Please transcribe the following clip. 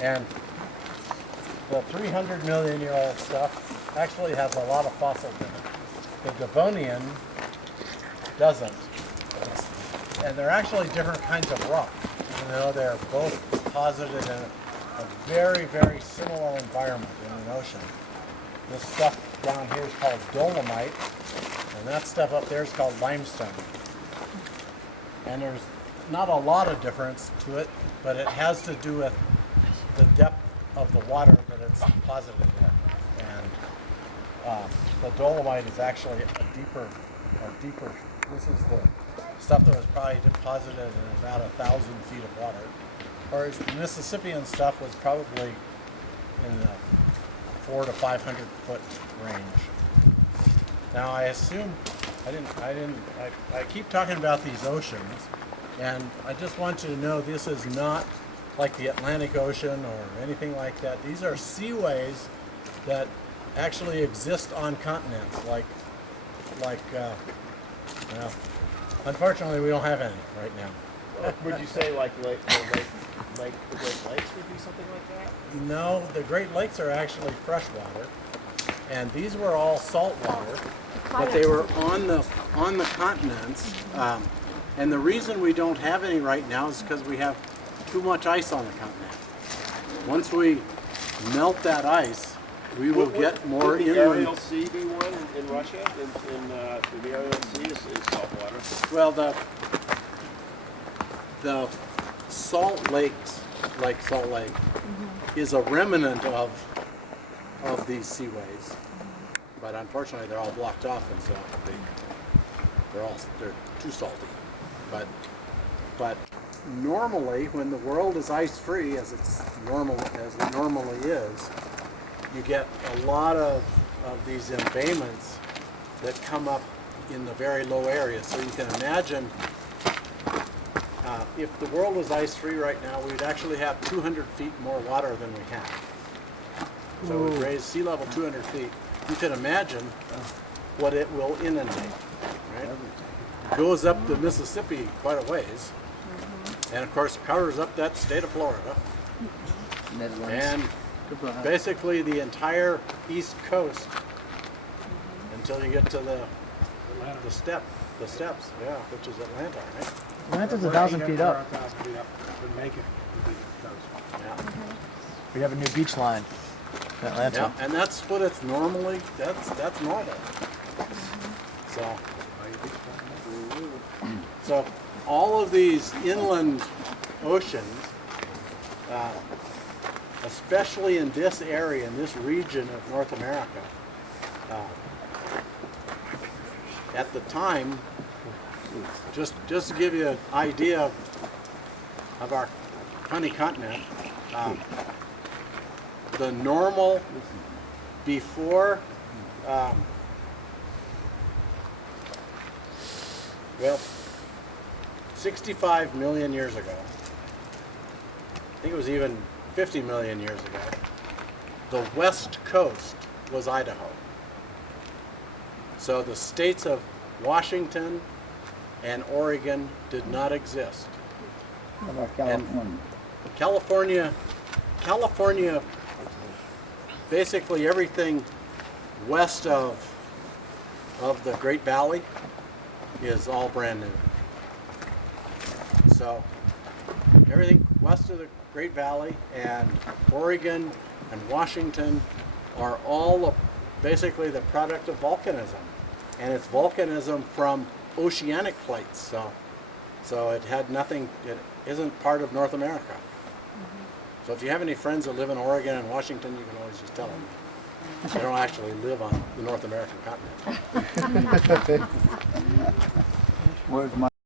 and the 300 million year old stuff actually has a lot of fossils in it. The Devonian doesn't. And they're actually different kinds of rock. You know, they're both deposited in a very, very similar environment in an ocean. This stuff down here is called dolomite, and that stuff up there is called limestone. And there's not a lot of difference to it, but it has to do with the depth of the water that it's deposited in. And the dolomite is actually a deeper, this is the stuff that was probably deposited in about 1,000 feet of water. Whereas the Mississippian stuff was probably in the 400 to 500 foot range. Now I assume, I keep talking about these oceans, and I just want you to know this is not like the Atlantic Ocean or anything like that. These are seaways that actually exist on continents, well, unfortunately we don't have any right now. Would you say like the Great Lakes would be something like that? No, the Great Lakes are actually freshwater, and these were all saltwater, but they were on the continents. And the reason we don't have any right now is because we have too much ice on the continent. Once we melt that ice, we will get more inland. inland. The Ariel Sea be one in Russia? The Ariel Sea is saltwater. Well, the Salt Lakes, like Salt Lake, is a remnant of these seaways, but unfortunately they're all blocked off, and so they're too salty. But normally, when the world is ice-free, as it normally is, you get a lot of these embayments that come up in the very low areas. So you can imagine if the world was ice-free right now, we'd actually have 200 feet more water than we have. So we'd raise sea level 200 feet. You can imagine what it will inundate, right? It goes up the Mississippi quite a ways, and of course covers up that state of Florida, and basically the entire east coast until you get to the steps, yeah, which is Atlanta, right? Atlanta's 1,000 feet up. 1,000 feet up. But make it would be the coast. Yeah. We have a new beach line in Atlanta. Yeah, and that's what it's normally, that's normal. So all of these inland oceans, especially in this area, in this region of North America, at the time, just to give you an idea of our funny continent, the normal before, well, 65 million years ago, I think it was even 50 million years ago, the west coast was Idaho. So the states of Washington and Oregon did not exist. How about California? And California, basically everything west of the Great Valley is all brand new. So everything west of the Great Valley and Oregon and Washington are all basically the product of volcanism. And it's volcanism from oceanic plates. So it had nothing, it isn't part of North America. So if you have any friends that live in Oregon and Washington, you can always just tell them. They don't actually live on the North American continent. Where's my